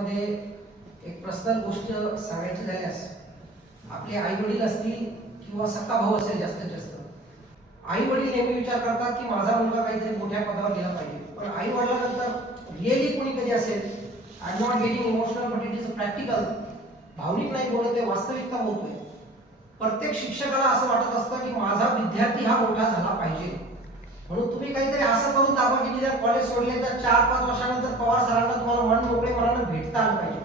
मध्ये एक पर्सनल गोष्ट सांगायची झाल्यास, आपले आई वडील असतील किंवा सख्खा भाऊ असेल, जास्तीत जास्त आई वडील नेहमी विचार करतात की माझा मुलगा काहीतरी मोठ्या पदावर गेला पाहिजे. पण आई वडिलांनंतर रिअली कोणी कधी असेल, I am not getting emotional but it is practical, भावनिक नाही बोलत आहे, वास्तविकता बोलतोय. प्रत्येक शिक्षकाला असं वाटत असतं की माझा विद्यार्थी हा मोठा झाला पाहिजे. म्हणून तुम्ही काहीतरी असं करून दाखवा की जर कॉलेज सोडले तर 4-5 वर्षानंतर पवार सरांना तुम्हाला मन मोकळे मनानं भेटता आलं पाहिजे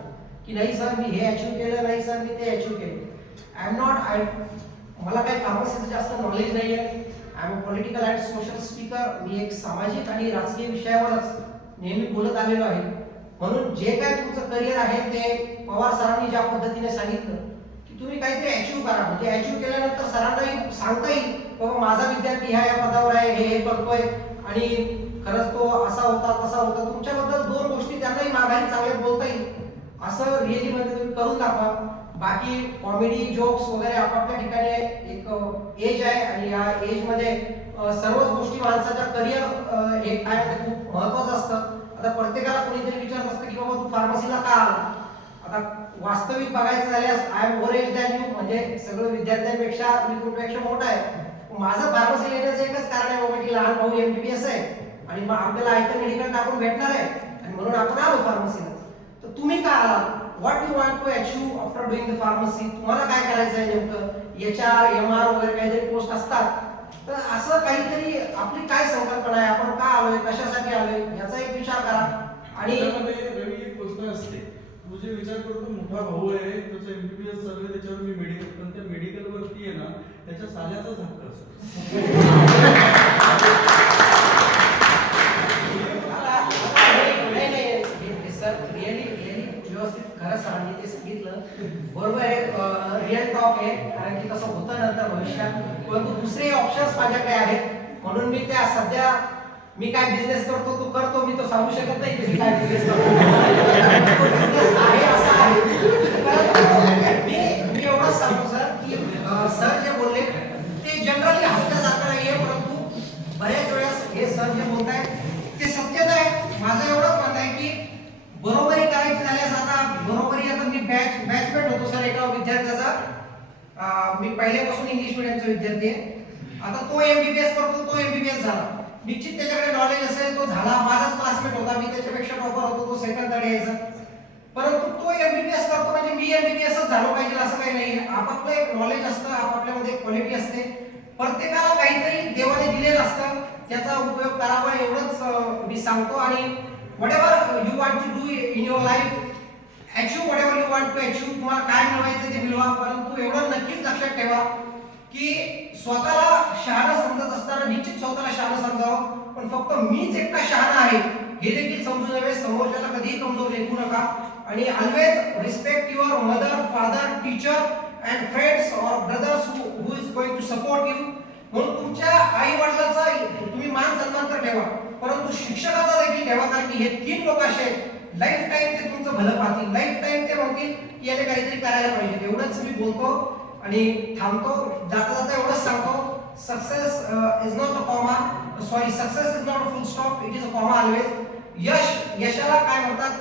की नाही सर मी हे अचीव केलं, नाही सर मी ते अचीव केलं. मला काही फार्मसीचं जास्त नॉलेज नाही आहे. I am political and social speaker. मी एक सामाजिक आणि राजकीय विषयावरच नेहमी बोलत आलेलो आहे. म्हणून जे काय तुमचं करिअर आहे ते पवार सरांनी ज्या पद्धतीने सांगितलं की तुम्ही काहीतरी अचीव करा, म्हणजे अचीव केल्यानंतर सरांनाही सांगता येईल बाबा माझा विद्यार्थी ह्या पदावर आहे, हे करतोय आणि खरंच तो असा होता तसा होता. तुमच्याबद्दल 2 गोष्टी त्यांनाही माघारी चांगले बोलता येईल असं रिअली मध्ये तुम्ही करून दाखवा. बाकी कॉमेडी जोक्स वगैरे आपापल्या ठिकाणी एक एज आहे आणि या एज मध्ये सर्वच गोष्टी माणसाच्या करिअर हे काय खूप महत्वाचं असतं. आता प्रत्येकाला कोणीतरी विचारत असतं की बाबा तू फार्मसीला का आला. आता वास्तविक बघायचं झाल्यास I am more as than you, म्हणजे सगळं विद्यार्थ्यांपेक्षा मी तुमच्यापेक्षा मोठा आहे. माझं फार्मसी येण्याचं एकच कारण आहे बाबा की लहान भाऊ MBBS आहे आणि मग आपल्याला आयतं मेडिकल टाकून भेटणार आहे आणि म्हणून आपण आलो फार्मसीला. तर तुम्ही का आला, what you want to achieve after doing the pharmacy, तुम्हाला काय करायचं आहे नेमकं, HR MR वगैरे काहीतरी पोस्ट असतात. तर असं काहीतरी आपली काय संकल्पना आहे, आपण का आलोय, कशासाठी आलोय याचा एक विचार करा. आणि रवी एक गोष्ट असते, तू जे विचार करतो मोठा भाऊ आहे त्याचं MBBS चालू आहे त्याच्यावर मी मेडिकल, पण त्या मेडिकल वरती आहे ना त्याच्या साल्याचाच हक्क असतो. खरं सरांनी ते सांगितलं बरोबर आहे, रिअल टॉक आहे, कारण की तसं होतं नंतर भविष्यात. परंतु दुसरे ऑप्शन्स माझ्याकडे आहेत, म्हणून मी त्या सध्या मी काय बिझनेस करतो तो करतो, मी तो सांगू शकत नाही की मी काय बिझनेस करतो आहे असं आहे. मी एवढंच सांगतो सर की सर जे बोलले ते जनरली हसण्यासारखं नाहीये, परंतु बऱ्याच वेळेस हे सर जे बोलत आहेत ते सत्यता आहे. माझं एवढंच म्हणणं आहे की बरोबरी करायची झाल्यास आता बरोबरी, आता मी बॅचमेट होतो सर एका विद्यार्थ्याचा. मी पहिल्यापासून इंग्लिश मिडियमचा विद्यार्थी आहे. आता तो MBBS करतो, तो MBBS झाला, निश्चित त्याच्याकडे नॉलेज असेल, तो झाला, माझाच क्लासमेट होता, मी त्याच्यापेक्षा टॉपर होतो, तो सेकंड थर्ड यायचा. परंतु तो MBBS करतो म्हणजे मी MBBSच झालो पाहिजे असं काही नाही. आपापलं एक नॉलेज असतं, आपापल्यामध्ये क्वालिटी असते, प्रत्येकाला काहीतरी देवाने दिलेलं असतं, त्याचा उपयोग करावा एवढंच मी सांगतो. आणि whatever you want to do in your life, achieve whatever you want to achieve, तुम्हाला काय मिळवायचं ते मिळवा. परंतु एवढं नक्कीच लक्षात ठेवा की स्वतःला शहाणा समजत असताना निश्चित स्वतःला शहाणा समजावं, पण फक्त मीच एकटा शहाणा आहे हे देखील समजू नये. समोरच्याला कधीही कमजोर लेखू नका. आणि always respect your mother, father, teacher and friends और brothers who is going to support you. म्हणून तुमच्या आई वडिलांचा तुम्ही मान सन्मान तर ठेवा, परंतु शिक्षकाचा देखील ठेवा, कारण की हे 3 लोक असे आहेत लाईफ टाइम ते तुमचं भलं पाहतील, लाईफ टाइम ते म्हणतील की याने काहीतरी करायला पाहिजे. एवढंच मी बोलतो आणि थांबतो. जाता जाता एवढंच सांगतो, success is not a comma, sorry success is not a full stop, it is a comma always. यशाला काय म्हणतात,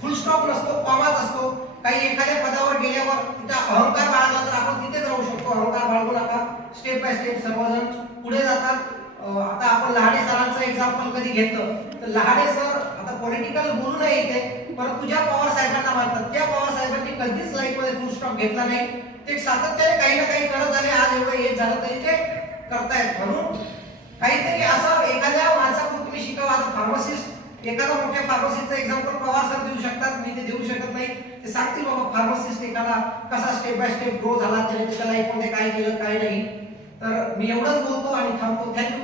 फुल स्टॉप नसतो, कॉमाच असतो. काही एखाद्या पदावर गेल्यावर तिथे अहंकार बाळगला तर आपण तिथेच राहू शकतो. अहंकार बाळगू नका. स्टेप बाय स्टेप सर्वजण पुढे जातात. आता आपण लहाने सरांचं एक्झाम्पल कधी घेतलं तर लहाने सर आता पॉलिटिकल बोलू नये इथे, परंतु ज्या पवार साहेबांना मानतात त्या पवार साहेबांनी कधीच लाईफमध्ये फुल स्टॉप घेतला नाही. ते सातत्याने काही ना काही करत आले, आज एवढं एज झालं तरी ते करतायत. म्हणून काहीतरी असं एखाद्या माणसाकडून तुम्ही शिकावा. आता फार्मसिस्ट, एखादा मोठ्या फार्मसिस्टचं एक्झाम्पल पवार सर देऊ शकतात, मी ते देऊ शकत नाही. ते सांगतील बाबा फार्मसिस्ट एखादा कसा स्टेप बाय स्टेप ग्रो झाला, त्याने त्याच्या लाईफमध्ये काय केलं काय नाही. तर मी एवढंच बोलतो आणि थांबतो. थँक्यू.